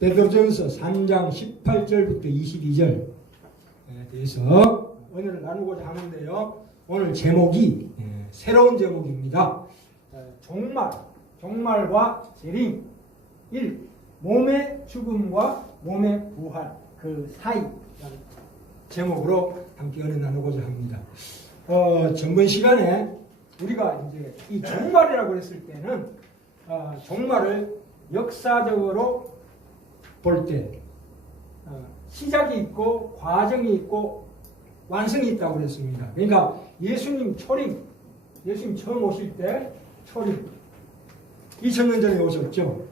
베드로전서 3장 18절부터 22절에 대해서 오늘 나누고자 하는데요. 오늘 제목이 새로운 제목입니다. 종말과 재림 1. 몸의 죽음과 몸의 부활 그 사이라는 제목으로 함께 은혜 나누고자 합니다. 전번 시간에 우리가 이제 이 종말이라고 했을 때는 종말을 역사적으로 볼 때 시작이 있고 과정이 있고 완성이 있다고 그랬습니다. 그러니까 예수님 초림, 예수님 처음 오실 때 초림 2000년 전에 오셨죠.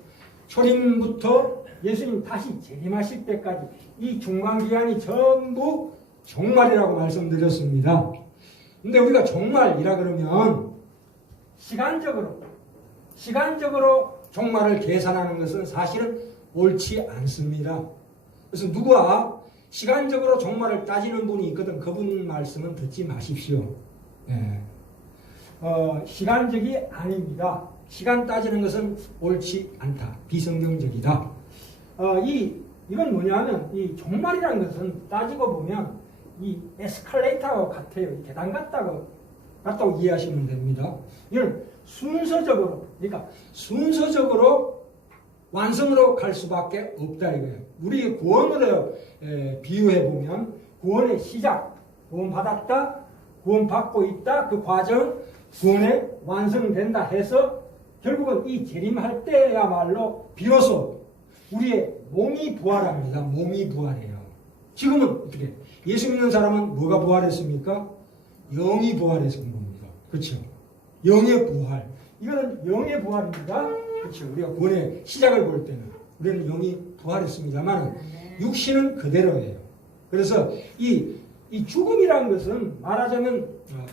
초림부터 예수님 다시 재림하실 때까지 이 중간기간이 전부 종말이라고 말씀드렸습니다. 근데 우리가 종말이라 그러면 시간적으로 종말을 계산하는 것은 사실은 옳지 않습니다. 그래서 누가 시간적으로 종말을 따지는 분이 있거든 그분 말씀은 듣지 마십시오. 시간적이 아닙니다. 시간 따지는 것은 옳지 않다. 비성경적이다. 이건 뭐냐면 이 종말이라는 것은 따지고 보면 이 에스컬레이터와 같아요. 계단 같다고 이해하시면 됩니다. 이건 순서적으로 완성으로 갈 수밖에 없다 이거예요. 우리 구원으로 비유해 보면 구원의 시작, 구원 받았다, 구원 받고 있다, 그 과정, 구원의 완성된다 해서 결국은 이 재림할 때야말로 비로소 우리의 몸이 부활합니다. 몸이 부활해요. 지금은 어떻게? 예수 믿는 사람은 뭐가 부활했습니까? 영이 부활했은 겁니다. 그렇죠? 영의 부활. 이거는 영의 부활입니다. 그렇죠? 우리가 구원의 시작을 볼 때는 우리는 영이 부활했습니다만 육신은 그대로예요. 그래서 이 죽음이라는 것은 말하자면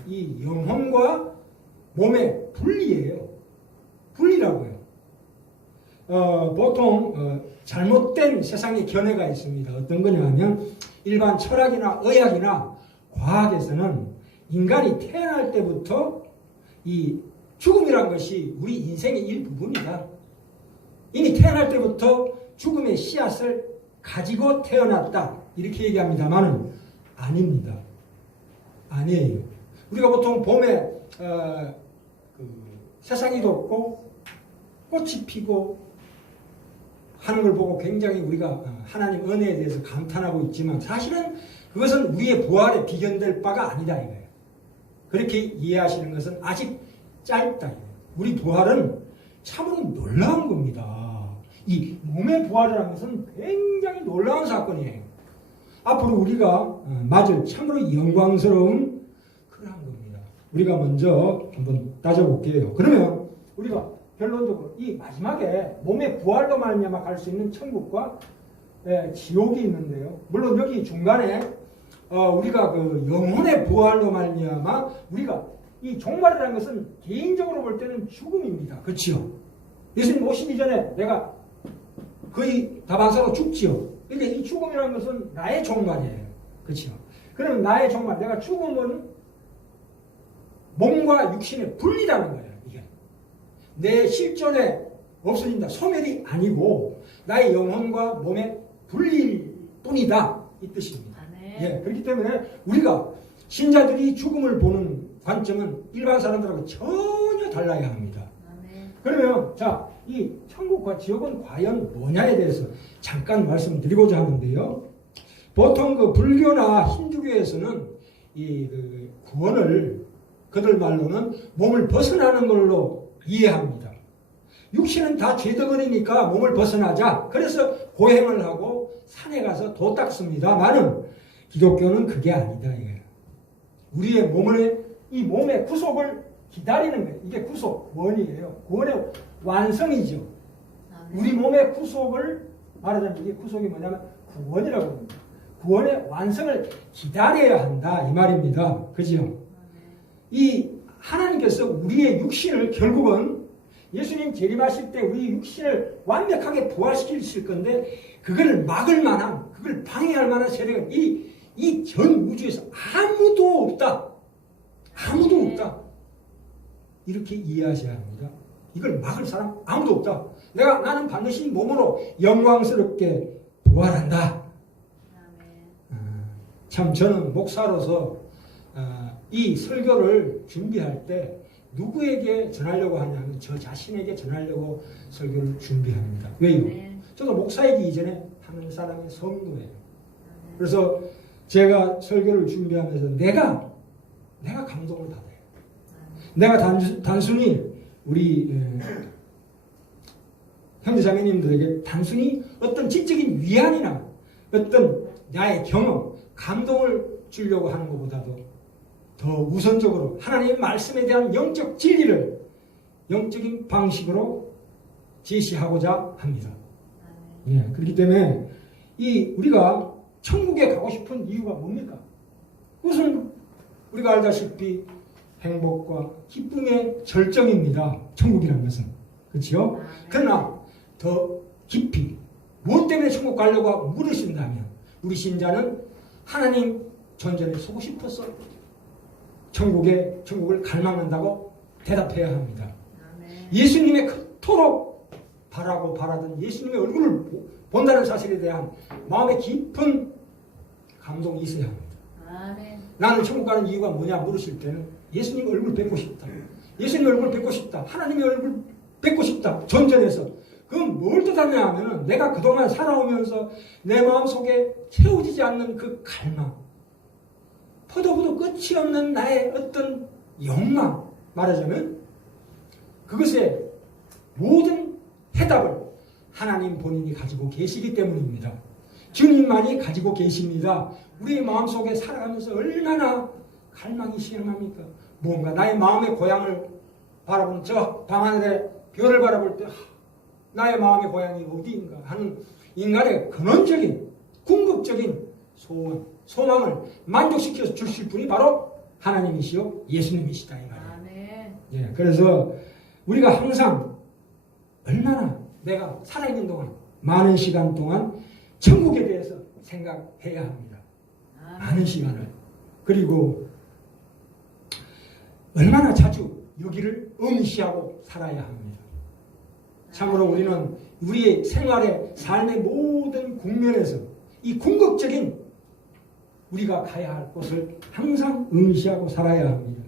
이 영혼과 몸의 분리예요. 분리라고요. 보통 잘못된 세상의 견해가 있습니다. 어떤 거냐면 일반 철학이나 의학이나 과학에서는 인간이 태어날 때부터 이 죽음이란 것이 우리 인생의 일부분이다. 이미 태어날 때부터 죽음의 씨앗을 가지고 태어났다. 이렇게 얘기합니다만 아닙니다. 아니에요. 우리가 보통 봄에 세상이 돋고 꽃이 피고 하는 걸 보고 굉장히 우리가 하나님 은혜에 대해서 감탄하고 있지만 사실은 그것은 우리의 부활에 비견될 바가 아니다 이거예요. 그렇게 이해하시는 것은 아직 짧다. 우리 부활은 참으로 놀라운 겁니다. 이 몸의 부활이라는 것은 굉장히 놀라운 사건이에요. 앞으로 우리가 맞을 참으로 영광스러운 그러한 겁니다. 우리가 먼저 한번 따져볼게요. 그러면 우리가 결론적으로 이 마지막에 몸의 부활로 말미암아 갈 수 있는 천국과 지옥이 있는데요. 물론 여기 중간에 우리가 그 영혼의 부활로 말미암아 우리가 이 종말이라는 것은 개인적으로 볼 때는 죽음입니다. 그렇죠? 예수님 오시기 전에 내가 거의 다반사로 죽지요. 그러니까 이 죽음이라는 것은 나의 종말이에요. 그렇죠? 그러면 나의 종말, 내가 죽으면 몸과 육신의 분리라는 거예요. 이게 내 실존에 없어진다. 소멸이 아니고 나의 영혼과 몸의 분리일 뿐이다. 이 뜻입니다. 예, 그렇기 때문에 우리가 신자들이 죽음을 보는 관점은 일반 사람들하고 전혀 달라야 합니다. 그러면 자, 이 천국과 지옥은 과연 뭐냐에 대해서 잠깐 말씀드리고자 하는데요. 보통 그 불교나 힌두교에서는 이 구원을 그들 말로는 몸을 벗어나는 걸로 이해합니다. 육신은 다 죄덩어리니까 몸을 벗어나자. 그래서 고행을 하고 산에 가서 도 닦습니다만은 기독교는 그게 아니다 이거예요. 우리의 몸의 구속을 기다리는 거예요. 이게 구속원이에요. 구원의 완성이죠. 우리 몸의 구속을 말하자면 이게 구속이 뭐냐면 구원이라고 합니다. 구원의 완성을 기다려야 한다 이 말입니다. 그죠? 이 하나님께서 우리의 육신을 결국은 예수님 재림하실 때 우리 육신을 완벽하게 부활시키실 건데 그걸 막을 만한, 그걸 방해할 만한 세력은 이 전 우주에서 아무도 없다. 이렇게 이해하셔야 합니다. 이걸 막을 사람 아무도 없다. 나는 반드시 몸으로 영광스럽게 부활한다. 참 저는 목사로서 이 설교를 준비할 때 누구에게 전하려고 하냐면 저 자신에게 전하려고 설교를 준비합니다. 왜요? 저도 목사이기 이전에 하는 사람의 성도예요. 그래서 제가 설교를 준비하면서 내가 감동을 받아요. 내가 단순히 우리 형제자매님들에게 단순히 어떤 지적인 위안이나 어떤 나의 경험, 감동을 주려고 하는 것보다도 더 우선적으로 하나님의 말씀에 대한 영적 진리를 영적인 방식으로 제시하고자 합니다. 예, 그렇기 때문에 우리가 천국에 가고 싶은 이유가 뭡니까? 그것은 우리가 알다시피 행복과 기쁨의 절정입니다. 천국이라는 것은. 그렇죠? 그러나 더 깊이 무엇 때문에 천국 가려고 물으신다면 우리 신자는 하나님 존재에 서고 싶어서 천국을 갈망한다고 대답해야 합니다. 예수님의 그토록 바라던 예수님의 얼굴을 본다는 사실에 대한 마음의 깊은 감동이 있어야 합니다. 나는 천국 가는 이유가 뭐냐 물으실 때는 예수님 얼굴 뵙고 싶다. 예수님 얼굴 뵙고 싶다. 하나님의 얼굴 뵙고 싶다. 전전에서. 그건 뭘 뜻하냐 하면은 내가 그동안 살아오면서 내 마음속에 채워지지 않는 그 갈망, 포도포도 끝이 없는 나의 어떤 욕망, 말하자면 그것의 모든 해답을 하나님 본인이 가지고 계시기 때문입니다. 주님만이 가지고 계십니다. 우리의 마음속에 살아가면서 얼마나 갈망이 심합니까? 뭔가 나의 마음의 고향을 바라보는 저 밤하늘의 별을 바라볼 때 나의 마음의 고향이 어디인가 하는 인간의 근원적인 궁극적인 소원, 소망을 만족시켜 주실 분이 바로 하나님이시요 예수님이시다 이 말이에요. 예, 그래서 우리가 항상 얼마나 내가 살아있는 동안 많은 시간 동안 천국에 대해서 생각해야 합니다. 많은 시간을. 그리고 얼마나 자주 여기를 응시하고 살아야 합니다. 참으로 우리는 우리의 생활의 삶의 모든 국면에서 이 궁극적인 우리가 가야 할 곳을 항상 응시하고 살아야 합니다.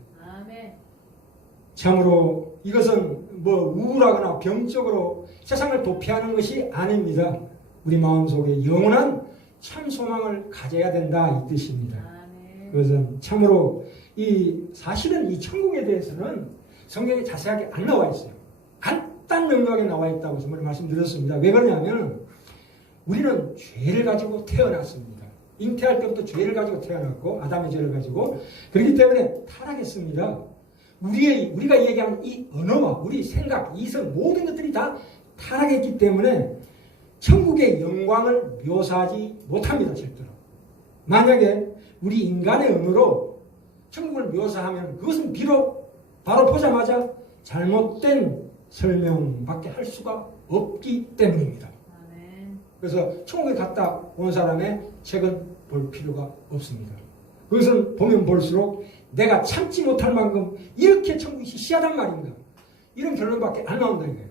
참으로 이것은 우울하거나 병적으로 세상을 도피하는 것이 아닙니다. 우리 마음속에 영원한 참 소망을 가져야 된다 이 뜻입니다. 그것은 참으로 사실은 이 천국에 대해서는 성경에 자세하게 안 나와 있어요. 간단 명료하게 나와 있다고 정말 말씀드렸습니다. 왜 그러냐면 우리는 죄를 가지고 태어났습니다. 잉태할 때부터 죄를 가지고 태어났고 아담의 죄를 가지고 그렇기 때문에 타락했습니다. 우리가 얘기하는 이 언어와 우리 생각, 이성 모든 것들이 다 타락했기 때문에 천국의 영광을 묘사하지 못합니다. 절대로. 만약에 우리 인간의 언어로 천국을 묘사하면 그것은 비록 바로 보자마자 잘못된 설명밖에 할 수가 없기 때문입니다. 그래서 천국에 갔다 온 사람의 책은 볼 필요가 없습니다. 그것은 보면 볼수록 내가 참지 못할 만큼 이렇게 천국이 시시하단 말입니다. 이런 결론밖에 안 나온다 이거예요.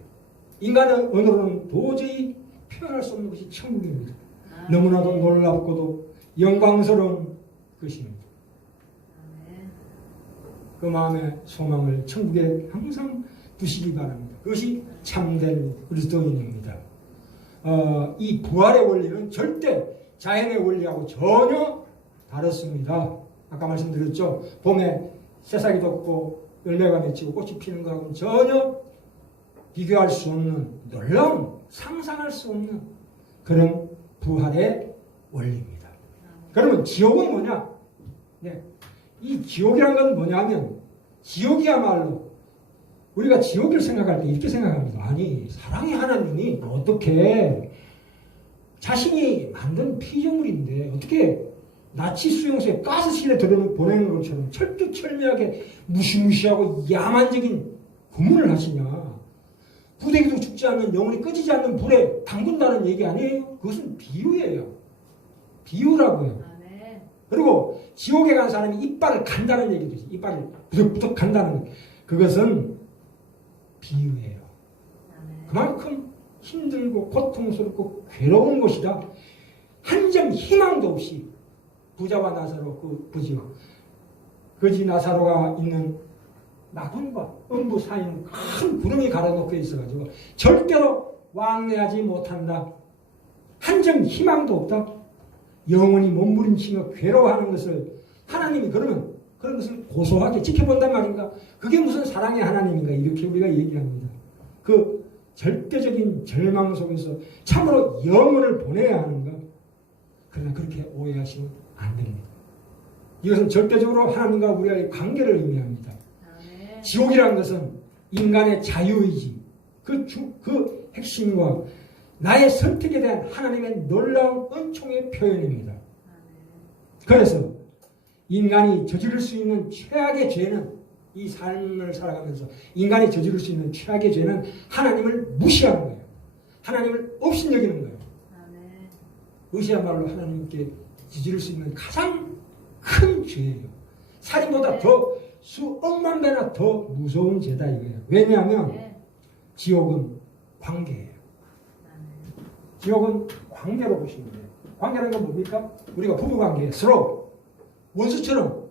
인간의 언어로는 도저히 표현할 수 없는 것이 천국입니다. 너무나도 놀랍고도 영광스러운 것입니다. 그 마음의 소망을 천국에 항상 두시기 바랍니다. 그것이 참된 그리스도인입니다. 이 부활의 원리는 절대 자연의 원리하고 전혀 다릅니다. 아까 말씀드렸죠. 봄에 새싹이 돋고 열매가 맺히고 꽃이 피는 것하고는 전혀 비교할 수 없는 놀라운 상상할 수 없는 그런 부활의 원리입니다. 그러면 지옥은 뭐냐? 네. 이 지옥이라는 건 뭐냐면 지옥이야말로 우리가 지옥을 생각할 때 이렇게 생각합니다. 아니 사랑의 하나님이 어떻게 자신이 만든 피조물인데 어떻게 나치 수용소에 가스실에 보내는 것처럼 철두철미하게 무시무시하고 야만적인 고문을 하시냐. 부대기도 죽지 않는 영혼이 꺼지지 않는 불에 담근다는 얘기 아니에요? 그것은 비유예요. 비유라고요. 그리고 지옥에 간 사람이 이빨을 간다는 얘기도 있어요. 이빨을 부덕부덕 간다는 것. 그것은 비유예요. 그만큼 힘들고 고통스럽고 괴로운 것이다. 한 점 희망도 없이 부자와 나사로 거지 나사로가 있는 낙원과 음부 사이는 큰 구름이 가로놓고 있어가지고 절대로 왕래하지 못한다. 한 점 희망도 없다. 영원히 몸부림치며 괴로워하는 것을 하나님이 그러면 그런 것을 고소하게 지켜본단 말인가? 그게 무슨 사랑의 하나님인가? 이렇게 우리가 얘기합니다. 그 절대적인 절망 속에서 참으로 영혼을 보내야 하는가? 그러나 그렇게 오해하시면 안 됩니다. 이것은 절대적으로 하나님과 우리의 관계를 의미합니다. 지옥이라는 것은 인간의 자유의지, 그 핵심과 나의 선택에 대한 하나님의 놀라운 은총의 표현입니다. 그래서 인간이 저지를 수 있는 최악의 죄는, 이 삶을 살아가면서 인간이 저지를 수 있는 최악의 죄는 하나님을 무시하는 거예요. 하나님을 업신여기는 거예요. 그것이야말로 하나님께 저지를 수 있는 가장 큰 죄예요. 살인보다 더 수억만 배나 더 무서운 죄다 이거예요. 왜냐하면 지옥은 관계예요. 지옥은 관계로 보시면 돼요. 관계라는 건 뭡니까? 우리가 부부관계, 서로 원수처럼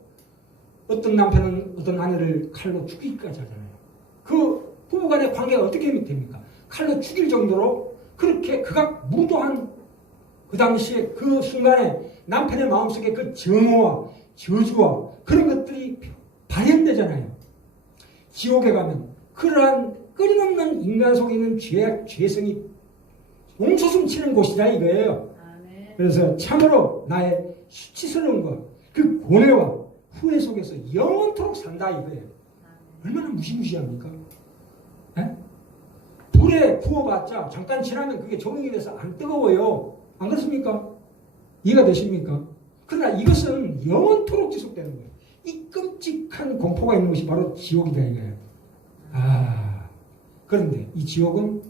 어떤 남편은 어떤 아내를 칼로 죽이기까지 하잖아요. 그 부부간의 관계가 어떻게 됩니까? 칼로 죽일 정도로 그렇게 극악무도한 그 당시에 그 순간에 남편의 마음속에 그 정오와 저주와 그런 것들이 발현되잖아요. 지옥에 가면 그러한 끊임없는 인간 속에 있는 죄성이 옹솟음 치는 곳이다 이거예요. 그래서 참으로 나의 수치스러움과 그 고뇌와 후회 속에서 영원토록 산다 이거예요. 얼마나 무시무시합니까? 에? 불에 구워봤자 잠깐 지나면 그게 조명이 돼서 안 뜨거워요. 안 그렇습니까? 이해가 되십니까? 그러나 이것은 영원토록 지속되는 거예요. 이 끔찍한 공포가 있는 것이 바로 지옥이다 이거예요. 그런데 이 지옥은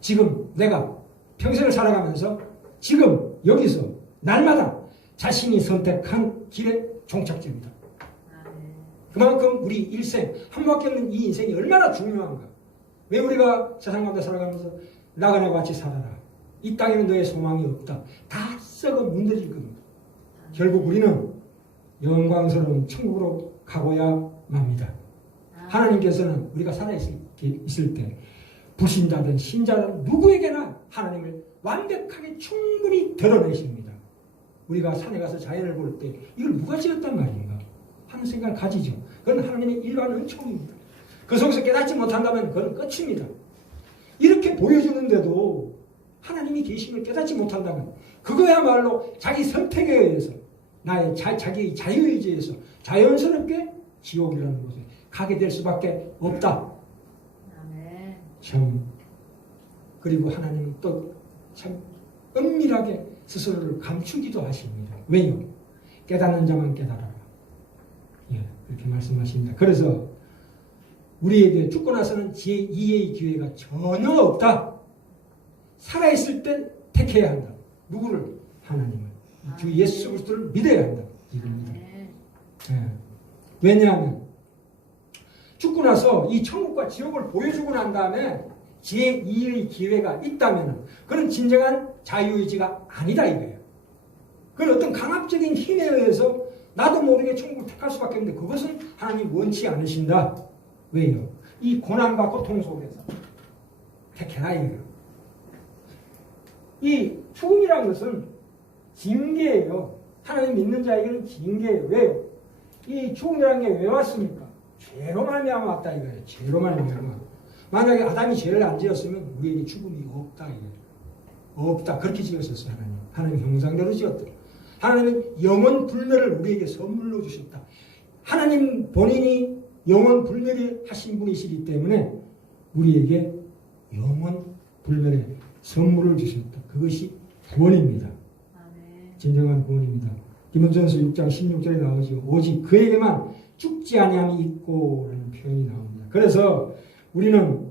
지금 내가 평생을 살아가면서 지금 여기서 날마다 자신이 선택한 길의 종착지입니다. 그만큼 우리 일생 한 바퀴 없는 이 인생이 얼마나 중요한가. 왜 우리가 세상 가운데 살아가면서 나그네 같이 살아라. 이 땅에는 너의 소망이 없다. 다 썩어 문드릴 겁니다. 결국 우리는 영광스러운 천국으로 가고야 맙니다. 하나님께서는 우리가 살아있을 때 불신자든 신자든 누구에게나 하나님을 완벽하게 충분히 드러내십니다. 우리가 산에 가서 자연을 볼 때 이걸 누가 지었단 말인가 하는 생각을 가지죠. 그건 하나님의 일반 은총입니다. 그 속에서 깨닫지 못한다면 그건 끝입니다. 이렇게 보여주는데도 하나님이 계심을 깨닫지 못한다면 그거야말로 자기 선택에 의해서 나의 자기의 자유의지에서 자연스럽게 지옥이라는 곳에 가게 될 수밖에 없다. 참 그리고 하나님은 또 참 은밀하게 스스로를 감추기도 하십니다. 왜요? 깨닫는 자만 깨달아라. 예, 그렇게 말씀하십니다. 그래서 우리에게 죽고 나서는 제2의 기회가 전혀 없다. 살아있을 땐 택해야 한다. 누구를? 하나님을. 주 예수 그리스도를 믿어야 한다. 이겁니다. 예. 왜냐하면 죽고 나서 이 천국과 지옥을 보여주고 난 다음에 제2의 기회가 있다면 그건 진정한 자유의지가 아니다 이거예요. 그건 어떤 강압적인 힘에 의해서 나도 모르게 천국을 택할 수밖에 없는데 그것은 하나님 원치 않으신다. 왜요? 이 고난과 고통 속에서 택해라 이거예요. 이 죽음이라는 것은 징계예요. 하나님 믿는 자에게는 징계예요. 왜요? 이 죽음이라는 게 왜 왔습니까? 죄로 말미암아 왔다 이거예요. 죄로 말미암아. 만약에 아담이 죄를 안 지었으면 우리에게 죽음이 없다 이거예요. 없다. 그렇게 지었었어요. 하나님 형상대로 지었다. 하나님은 영원 불멸을 우리에게 선물로 주셨다. 하나님 본인이 영원 불멸이 하신 분이시기 때문에 우리에게 영원 불멸의 선물을 주셨다. 그것이 구원입니다. 진정한 구원입니다. 디모데전서 6장 16절에 나오죠. 오직 그에게만 죽지 아니함이 있고 라는 표현이 나옵니다. 그래서 우리는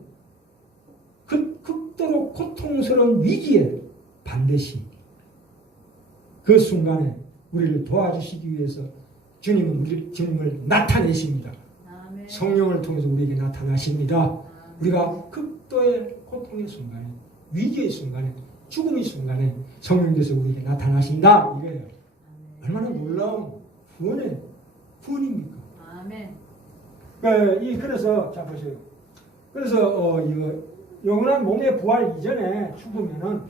극도로 고통스러운 위기에 반드시 그 순간에 우리를 도와주시기 위해서 주님은 주님을 나타내십니다. 성령을 통해서 우리에게 나타나십니다. 우리가 극도의 고통의 순간에, 위기의 순간에, 죽음의 순간에 성령께서 우리에게 나타나신다 이거예요. 얼마나 놀라운 구원입니까? 아멘. 그래서 자 보세요. 그래서 이거 영원한 몸의 부활 이전에 죽으면은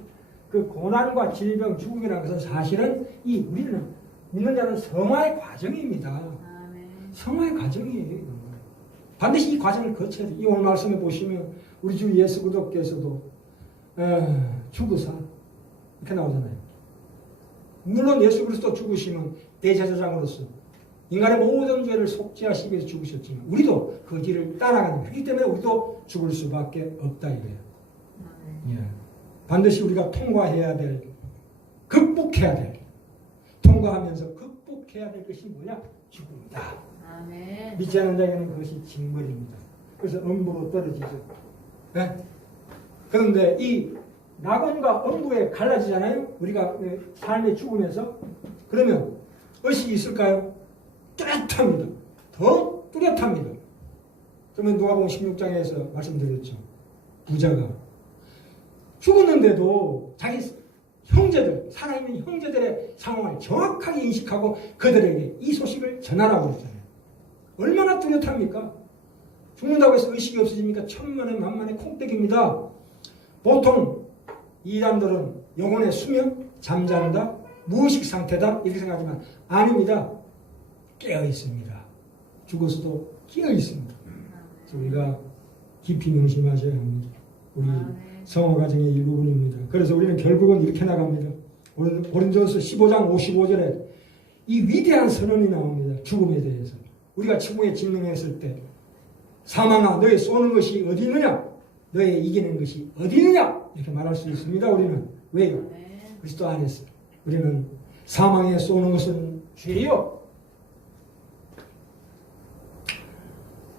그 고난과 질병, 죽음이라는 것은 사실은 우리는 믿는 자는 성화의 과정입니다. 아멘. 성화의 과정이에요. 반드시 이 과정을 거쳐야 돼요. 이 오늘 말씀에 보시면 우리 주 예수 그리스도께서도 죽으사 이렇게 나오잖아요. 물론 예수 그리스도 죽으시면 대제사장으로서 인간의 모든 죄를 속죄하시기 위해서 죽으셨지만 우리도 그 길을 따라가는 거예요. 그렇기 때문에 우리도 죽을 수밖에 없다 이거예요. 예. 반드시 우리가 극복해야 될 통과하면서 극복해야 될 것이 뭐냐? 죽음이다. 아멘. 믿지 않는 자에게는 그것이 징벌입니다. 그래서 음부로 떨어지죠. 네? 그런데 이 낙원과 음부에 갈라지잖아요. 우리가 삶의 죽으면서 그러면 의식이 있을까요? 뚜렷합니다. 더 뚜렷합니다. 그러면 누가복음 16장에서 말씀드렸죠. 부자가 죽었는데도 자기 형제들, 살아있는 형제들의 상황을 정확하게 인식하고 그들에게 이 소식을 전하라고 했잖아요. 얼마나 뚜렷합니까? 죽는다고 해서 의식이 없어집니까? 천만에 만만의 콩떡입니다. 보통 이단들은 영혼의 수면, 잠잔다, 무의식 상태다 이렇게 생각하지만 아닙니다. 깨어 있습니다. 죽어서도 깨어 있습니다. 그래서 우리가 깊이 명심하셔야 합니다. 우리 성화 과정의 일부분입니다. 그래서 우리는 결국은 이렇게 나갑니다. 고린도서 15장 55절에 이 위대한 선언이 나옵니다. 죽음에 대해서. 우리가 죽음에 직면했을 때 사망아 너의 쏘는 것이 어디 있느냐? 너의 이기는 것이 어디 있느냐? 이렇게 말할 수 있습니다. 우리는. 왜요? 그리스도 안에서. 우리는 사망에 쏘는 것은 죄요.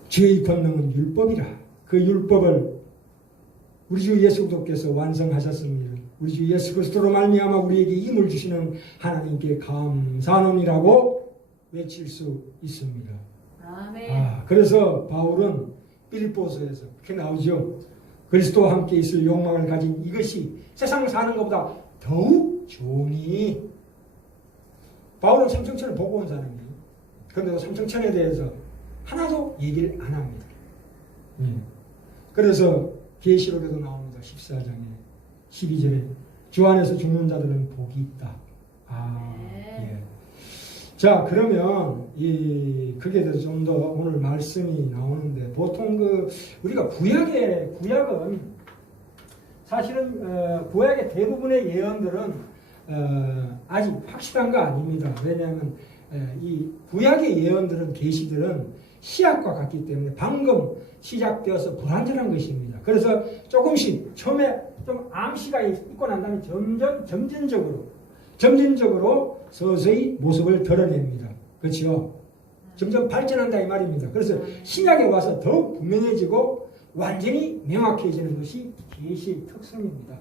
죄의 권능은 율법이라. 그 율법을 우리 주 예수 그리스도께서 완성하셨습니다. 우리 주 예수 그리스도로 말미암아 우리에게 힘을 주시는 하나님께 감사하노니라고 외칠 수 있습니다. 아멘. 그래서 바울은 빌립보서에서 그렇게 나오죠. 그리스도와 함께 있을 욕망을 가진 이것이 세상 사는 것보다 더욱 좋으니. 바울은 삼층천을 보고 온 사람이에요. 그런데도 삼층천에 대해서 하나도 얘기를 안 합니다. 그래서 계시록에도 나옵니다. 14장에 12절에 주 안에서 죽는 자들은 복이 있다. 예. 자, 그러면 그게 대해서 좀 더 오늘 말씀이 나오는데 보통 우리가 구약은 사실은 구약의 대부분의 예언들은 아직 확실한 거 아닙니다. 왜냐하면 이 구약의 예언들은 계시들은 시약과 같기 때문에 방금 시작되어서 불완전한 것입니다. 그래서 조금씩 처음에 좀 암시가 있고 난 다음에 점진적으로 서서히 모습을 드러냅니다. 그렇죠? 점점 발전한다 이 말입니다. 그래서 신약에 와서 더욱 분명해지고 완전히 명확해지는 것이 계시의 특성입니다.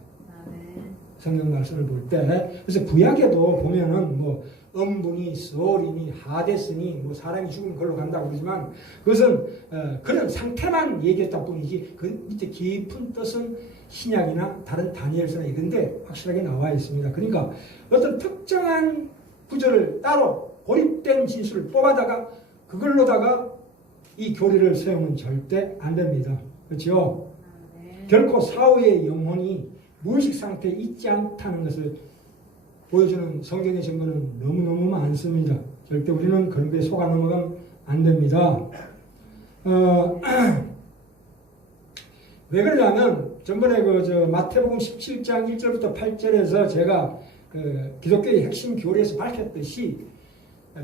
성경 말씀을 볼 때. 그래서 구약에도 보면은 뭐 음분이, 소울이니, 하데스니, 뭐 사람이 죽으면 걸로 간다고 그러지만 그것은 그런 상태만 얘기했다 뿐이지 그 밑에 깊은 뜻은 신약이나 다른 다니엘서나 이런데 확실하게 나와 있습니다. 그러니까 어떤 특정한 구절을 따로 고립된 진술을 뽑아다가 그걸로다가 이 교리를 세우면 절대 안 됩니다. 그렇죠? 결코 사후의 영혼이 무의식 상태에 있지 않다는 것을 보여주는 성경의 증거는 너무너무 많습니다. 절대 우리는 그런 거에 속아 넘어가면 안 됩니다. 왜 그러냐면 전번에 마태복음 17장 1절부터 8절에서 제가 기독교의 핵심 교리에서 밝혔듯이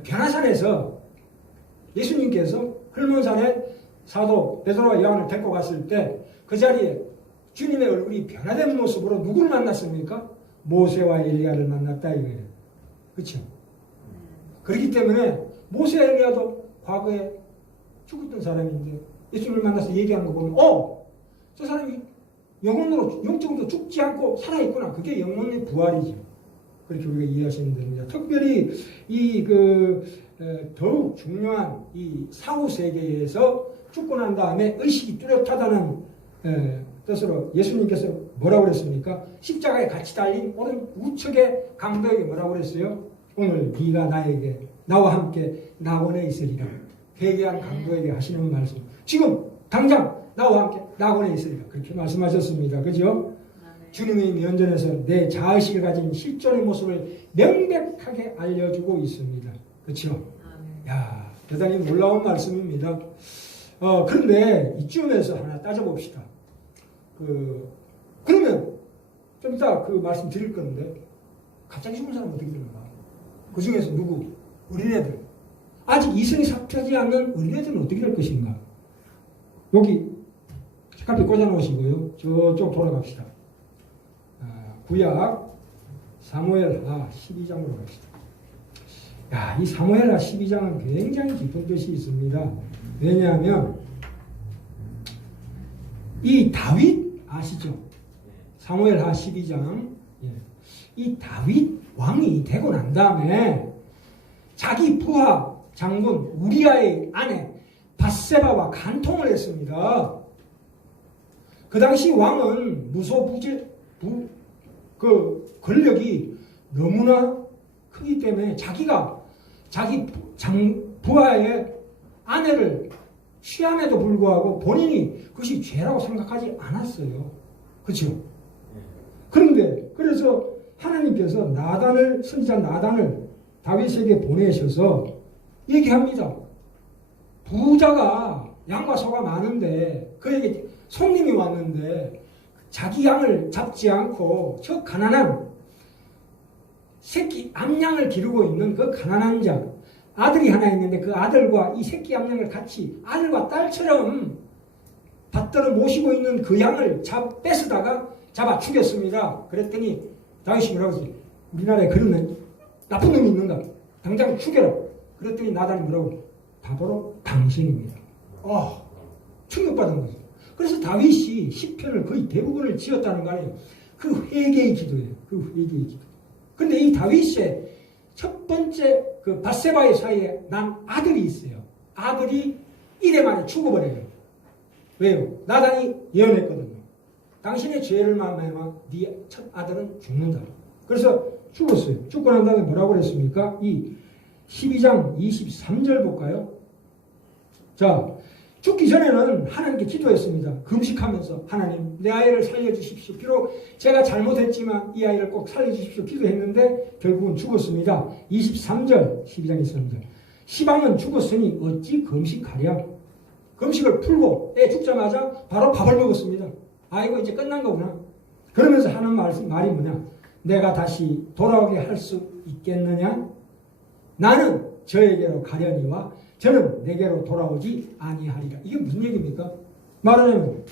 변화산에서 예수님께서 흘문산에 사도 베드로와 요한을 데리고 갔을 때 그 자리에 주님의 얼굴이 변화된 모습으로 누구를 만났습니까? 모세와 엘리야를 만났다 이거예요. 그렇죠? 그렇기 때문에 모세와 엘리야도 과거에 죽었던 사람인데 예수님을 만나서 얘기한 거 보면 저 사람이 영적으로 죽지 않고 살아있구나. 그게 영혼의 부활이죠. 그렇게 우리가 이해하시면 됩니다. 특별히 더욱 중요한 이 사후 세계에서 죽고 난 다음에 의식이 뚜렷하다는 뜻으로 예수님께서 뭐라고 그랬습니까? 십자가에 같이 달린 오른 우측의 강도에게 뭐라고 그랬어요? 오늘 네가 나와 함께 낙원에 있으리라. 회개한 강도에게 하시는 말씀. 지금 당장 나와 함께 낙원에 있으리라. 그렇게 말씀하셨습니다. 그죠? 주님의 면전에서 내 자의식을 가진 실존의 모습을 명백하게 알려주고 있습니다. 그렇죠? 야, 대단히 놀라운 말씀입니다. 그런데 이쯤에서 하나 따져봅시다. 그러면 좀 이따 그 말씀 드릴 건데 갑자기 죽은 사람은 어떻게 되는가? 그 중에서 누구? 어린애들. 아직 이성이 삭트하지 않는 어린애들은 어떻게 될 것인가? 여기 책갈피 꽂아놓으시고요. 저쪽 돌아갑시다. 구약 사무엘하 12장으로 갑시다. 야, 이 사무엘하 12장은 굉장히 깊은 뜻이 있습니다. 왜냐하면 이 다윗 아시죠? 사무엘하 12장. 이 다윗 왕이 되고 난 다음에 자기 부하 장군 우리아의 아내 밧세바와 간통을 했습니다. 그 당시 왕은 그 권력이 너무나 크기 때문에 자기 부하의 아내를 취함에도 불구하고 본인이 그것이 죄라고 생각하지 않았어요. 그렇죠? 그래서 하나님께서 선지자 나단을 다윗에게 보내셔서 얘기합니다. 부자가 양과 소가 많은데 그에게 손님이 왔는데 자기 양을 잡지 않고 저 가난한 새끼 암양을 기르고 있는 그 가난한 자, 아들이 하나 있는데 그 아들과 이 새끼 암양을 같이 아들과 딸처럼 받들어 모시고 있는 그 양을 뺏어다가 잡아 죽였습니다. 그랬더니 다윗이 뭐라고 했어요? 우리나라에 그런 나쁜 놈이 있는가? 당장 죽여라. 그랬더니 나단이 뭐라고? 바로 당신입니다. 충격받은 거죠. 그래서 다윗이 시편을 거의 대부분을 지었다는 거 아니에요. 그 회개의 기도예요. 그 회개의 기도. 그런데 이 다윗의 첫 번째 그 밧세바의 사이에 난 아들이 있어요. 아들이 이래 만에 죽어버려요. 왜요? 나단이 예언했거든요. 당신의 죄를 말미암아 네 첫 아들은 죽는다. 그래서 죽었어요. 죽고 난 다음에 뭐라고 그랬습니까? 이 12장 23절 볼까요? 자, 죽기 전에는 하나님께 기도했습니다. 금식하면서 하나님 내 아이를 살려주십시오. 비록 제가 잘못했지만 이 아이를 꼭 살려주십시오. 기도했는데 결국은 죽었습니다. 23절 12장 23절 시방은 죽었으니 어찌 금식하랴. 금식을 풀고 애 죽자마자 바로 밥을 먹었습니다. 이거 이제 끝난 거구나. 그러면서 하는 말이 뭐냐. 내가 다시 돌아오게 할 수 있겠느냐. 나는 저에게로 가려니와 저는 내게로 돌아오지 아니하리라. 이게 무슨 얘기입니까? 말하자면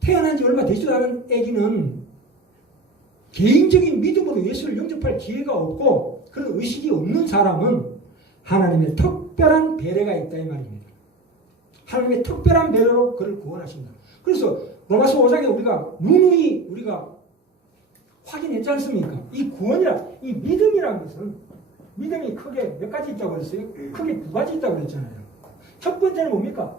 태어난 지 얼마 되지도 않은 아기는 개인적인 믿음으로 예수를 영접할 기회가 없고 그런 의식이 없는 사람은 하나님의 특별한 배려가 있다 이 말입니다. 하나님의 특별한 배려로 그를 구원하신다. 그래서 로마서 5장에 누누이 우리가 확인했지 않습니까? 이 구원이라, 이 믿음이라는 것은 믿음이 크게 몇 가지 있다고 그랬어요? 크게 두 가지 있다고 그랬잖아요. 첫 번째는 뭡니까?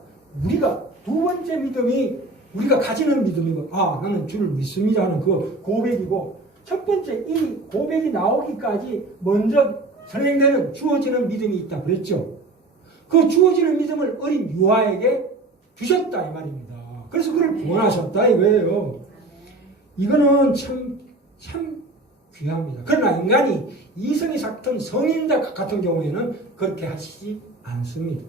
두 번째 믿음이 우리가 가지는 믿음이고, 나는 주를 믿습니다 하는 그 고백이고, 첫 번째 이 고백이 나오기까지 먼저 선행되는 주어지는 믿음이 있다 그랬죠. 그 주어지는 믿음을 어린 유아에게 주셨다 이 말입니다. 그래서 그를 구원하셨다 이거예요. 이거는 참 귀합니다. 그러나 인간이 이성이 삭튼 성인자 같은 경우에는 그렇게 하시지 않습니다.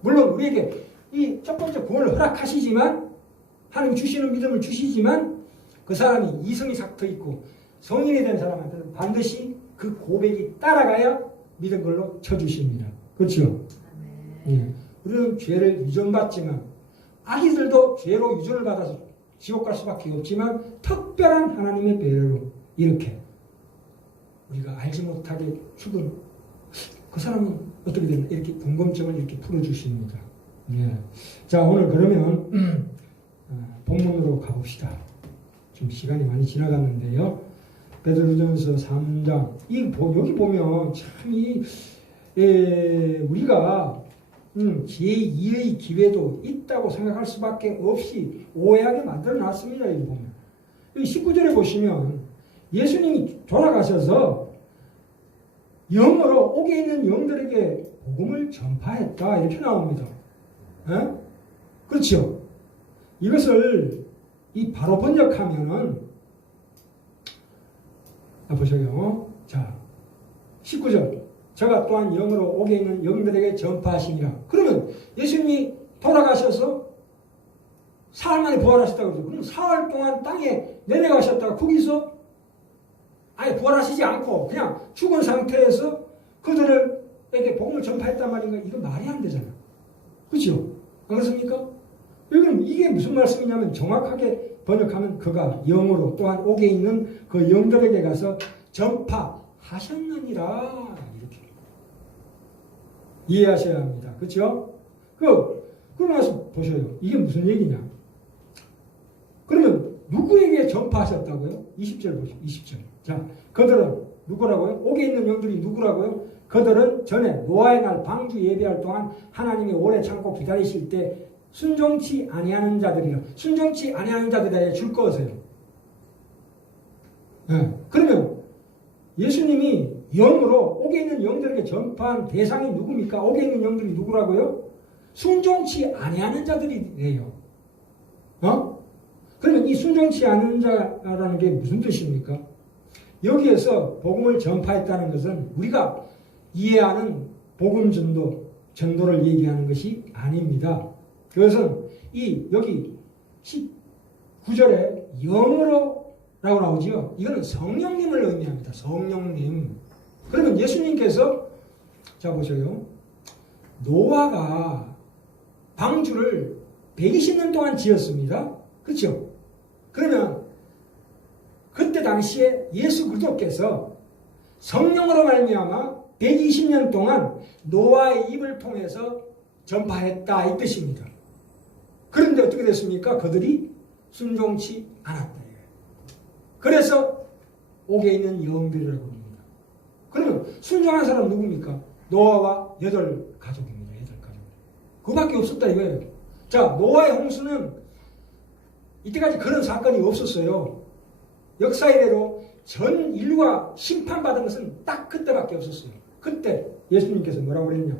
물론 우리에게 이 첫 번째 구원을 허락하시지만 하나님 주시는 믿음을 주시지만 그 사람이 이성이 삭터 있고 성인이 된 사람한테는 반드시 그 고백이 따라가야 믿은 걸로 쳐주십니다. 그렇죠? 우리는 죄를 유전받지만 아기들도 죄로 유전을 받아서 지옥 갈 수밖에 없지만 특별한 하나님의 배려로 이렇게 우리가 알지 못하게 죽은 그 사람은 어떻게 되나 이렇게 궁금증을 이렇게 풀어주십니다. 자, 오늘 그러면 본문으로 가봅시다. 좀 시간이 많이 지나갔는데요. 베드로전서 3장 여기 보면 참 우리가 제2의 기회도 있다고 생각할 수밖에 없이 오해하게 만들어 놨습니다. 여기 보면. 여기 19절에 보시면 예수님이 돌아가셔서 영으로 옥에 있는 영들에게 복음을 전파했다. 이렇게 나옵니다. 에? 그렇죠? 이것을 바로 번역하면은, 보세요. 자, 19절. 저가 또한 영으로 옥에 있는 영들에게 전파하시니라. 그러면 예수님이 돌아가셔서 사흘 만에 부활하셨다고 그러죠. 그럼 사흘 동안 땅에 내려가셨다가 거기서 아예 부활하시지 않고 그냥 죽은 상태에서 그들에게 복음을 전파했단 말인가? 이건 말이 안 되잖아. 그렇죠? 안 그렇습니까? 여기는 이게 무슨 말씀이냐면 정확하게 번역하면 그가 영으로 또한 옥에 있는 그 영들에게 가서 전파하셨느니라. 이렇게 이해하셔야 합니다. 그렇죠? 그러고 나서 보셔요. 이게 무슨 얘기냐? 그러면 누구에게 전파하셨다고요? 20절 보시죠. 20절. 자, 그들은 누구라고요? 옥에 있는 영들이 누구라고요? 그들은 전에 노아의 날 방주 예배할 동안 하나님이 오래 참고 기다리실 때 순종치 아니하는 자들이라. 순종치 아니하는 자들에게 줄 것이에요. 네. 그러면 예수님이 영으로 옥에 있는 영들에게 전파한 대상이 누굽니까? 옥에 있는 영들이 누구라고요? 순종치 아니하는 자들이래요. 그러면 이 순종치 않은 자라는 게 무슨 뜻입니까? 여기에서 복음을 전파했다는 것은 우리가 이해하는 복음 전도를 얘기하는 것이 아닙니다. 그것은 여기 19절에 영으로 라고 나오지요. 이거는 성령님을 의미합니다. 성령님. 그러면 예수님께서 자 보세요. 노아가 방주를 120년 동안 지었습니다. 그렇죠? 그러면 그때 당시에 예수 그리스도께서 성령으로 말미암아 120년 동안 노아의 입을 통해서 전파했다 이 뜻입니다. 그런데 어떻게 됐습니까? 그들이 순종치 않았다. 그래서 옥에 있는 영들이라고 합니다. 그러면 순종한 사람은 누굽니까? 노아와 8가족입니다. 8가족. 그밖에 없었다 이거예요. 자, 노아의 홍수는 이때까지 그런 사건이 없었어요. 역사 이래로 전 인류가 심판받은 것은 딱 그때밖에 없었어요. 그때 예수님께서 뭐라고 그랬냐?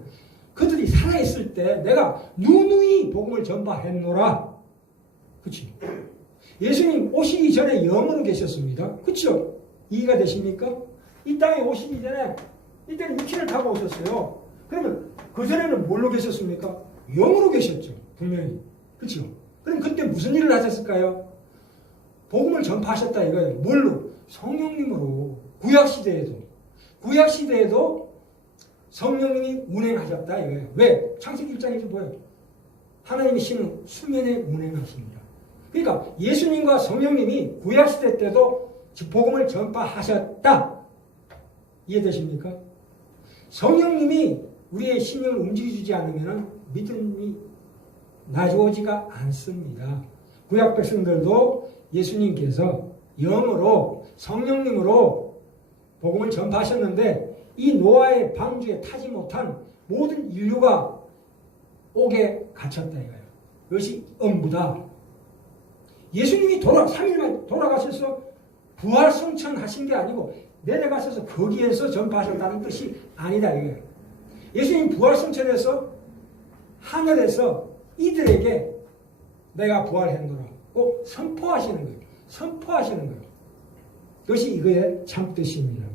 그들이 살아있을 때 내가 누누이 복음을 전파했노라. 그치? 예수님 오시기 전에 영으로 계셨습니다. 그쵸? 이해가 되십니까? 이 땅에 오시기 전에 이때는 육신을 타고 오셨어요. 그러면 그 전에는 뭘로 계셨습니까? 영으로 계셨죠. 분명히. 그쵸? 그럼 그때 무슨 일을 하셨을까요? 복음을 전파하셨다 이거예요. 뭘로? 성령님으로. 구약시대에도 성령님이 운행하셨다 이거예요. 왜? 창세기 1장에서 뭐예요? 하나님의 신은 수면에 운행하십니다. 그러니까 예수님과 성령님이 구약시대 때도 복음을 전파하셨다. 이해되십니까? 성령님이 우리의 신령을 움직여주지 않으면 믿음이 나아지지가 않습니다. 구약 백성들도 예수님께서 영으로 성령님으로 복음을 전파하셨는데 이 노아의 방주에 타지 못한 모든 인류가 옥에 갇혔다 이거예요. 그것이 엄부다. 예수님이 3일만 돌아가셔서 부활승천하신 게 아니고 내려가셔서 거기에서 전파하셨다는 뜻이 아니다 이거예요. 예수님 부활승천해서 하늘에서 이들에게 내가 부활했노라고 선포하시는 거예요. 선포하시는 거예요. 그것이 이거의 참뜻입니다.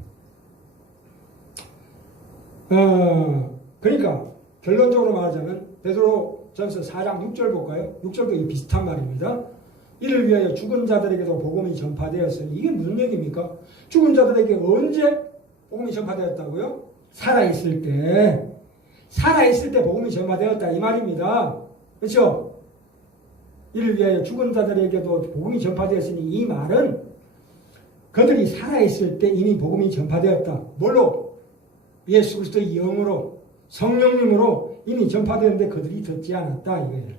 그러니까 결론적으로 말하자면 베드로전서 4장 6절 볼까요? 6절도 비슷한 말입니다. 이를 위하여 죽은 자들에게도 복음이 전파되었으니 이게 무슨 얘기입니까? 죽은 자들에게 언제 복음이 전파되었다고요? 살아있을 때 복음이 전파되었다 이 말입니다. 그렇죠? 이를 위하여 죽은 자들에게도 복음이 전파되었으니 이 말은 그들이 살아있을 때 이미 복음이 전파되었다. 뭘로? 예수 그리스도의 영으로 성령님으로 이미 전파되었는데 그들이 듣지 않았다 이거예요.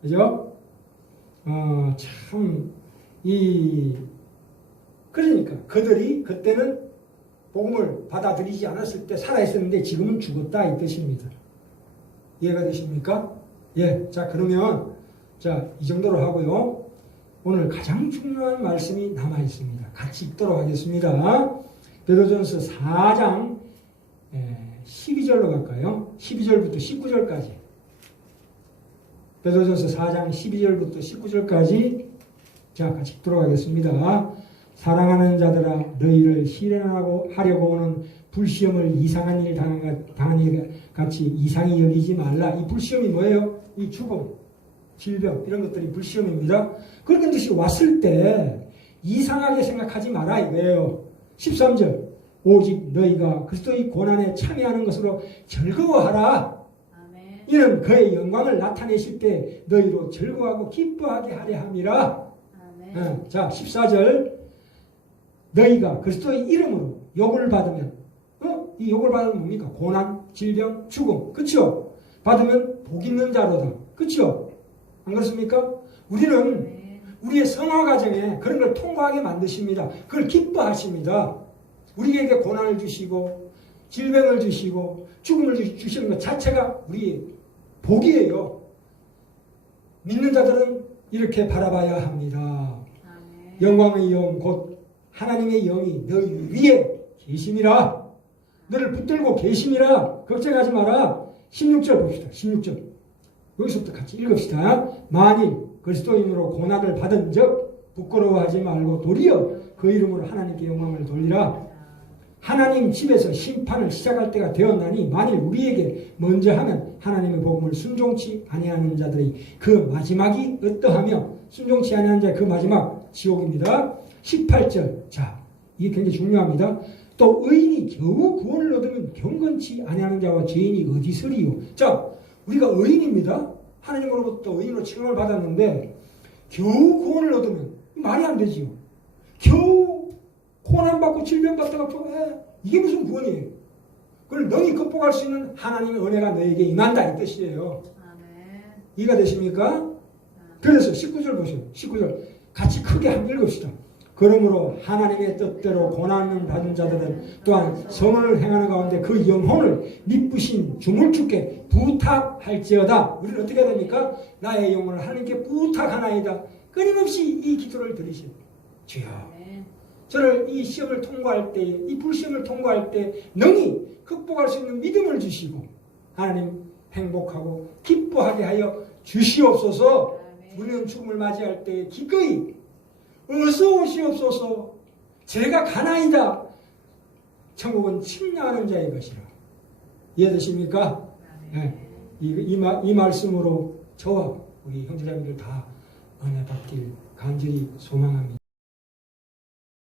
그죠? 그러니까 그들이 그때는 복음을 받아들이지 않았을 때 살아있었는데 지금은 죽었다 이 뜻입니다. 이해가 되십니까? 예, 자 그러면 자 이 정도로 하고요. 오늘 가장 중요한 말씀이 남아 있습니다. 같이 읽도록 하겠습니다. 베드로전서 4장 12절로 갈까요? 12절부터 19절까지. 베드로전서 4장 12절부터 19절까지 자 같이 읽도록 하겠습니다. 사랑하는 자들아 너희를 시련하고 하려고 오는 불시험을 이상한 일 당한 일 같이 이상히 여기지 말라. 이 불시험이 뭐예요? 이 죽음, 질병 이런 것들이 불시험입니다. 그런 것이 왔을 때 이상하게 생각하지 마라 이거예요. 13절 오직 너희가 그리스도의 고난에 참여하는 것으로 즐거워하라. 아멘. 이는 그의 영광을 나타내실 때 너희로 즐거워하고 기뻐하게 하려 함이라. 아멘. 자 14절 너희가 그리스도의 이름으로 욕을 받으면 이 욕을 받으면 뭡니까? 고난, 질병, 죽음 그쵸? 받으면 복 있는 자로다 그쵸? 안 그렇습니까? 우리는 아멘. 우리의 성화 과정에 그런 걸 통과하게 만드십니다. 그걸 기뻐하십니다. 우리에게 고난을 주시고 질병을 주시고 죽음을 주시는 것 자체가 우리의 복이에요. 믿는 자들은 이렇게 바라봐야 합니다. 아멘. 영광의 영 곧 하나님의 영이 너희 위에 계심이라. 너를 붙들고 계심이라. 걱정하지 마라. 16절 봅시다. 16절 여기서부터 같이 읽읍시다. 만일 그리스도인으로 고난을 받은 적 부끄러워하지 말고 도리어 그 이름으로 하나님께 영광을 돌리라. 하나님 집에서 심판을 시작할 때가 되었나니 만일 우리에게 먼저 하면 하나님의 복음을 순종치 아니하는 자들의 그 마지막이 어떠하며 순종치 아니하는 자의 그 마지막 지옥입니다. 18절 자 이게 굉장히 중요합니다. 또 의인이 겨우 구원을 얻으면 경건치 아니하는 자와 죄인이 어디서리요. 자 우리가 의인입니다. 하나님으로부터 의인으로 칭함을 받았는데 겨우 구원을 얻으면 말이 안 되지요. 겨우 고난받고 질병받다가 이게 무슨 구원이에요. 그걸 너희 극복할 수 있는 하나님의 은혜가 너에게 임한다 이 뜻이에요. 아멘. 이해가 되십니까? 그래서 19절 보세요. 19절 같이 크게 한번 읽읍시다. 그러므로 하나님의 뜻대로 고난을 받은 자들은 또한 선을 행하는 가운데 그 영혼을 미쁘신 주물주께 부탁할지어다. 우리는 어떻게 해야 됩니까? 나의 영혼을 하나님께 부탁하나이다. 끊임없이 이 기도를 드리시오. 주여 아멘. 저를 이 시험을 통과할 때, 이 불시험을 통과할 때 능히 극복할 수 있는 믿음을 주시고 하나님 행복하고 기뻐하게 하여 주시옵소서. 우리는 죽음을 맞이할 때 기꺼이 어서 오시옵소서. 제가 가나이다. 천국은 침략하는 자의 것이라. 이해되십니까? 네. 이 말씀으로 저와 우리 형제자매들 다 은혜 받길 간절히 소망합니다.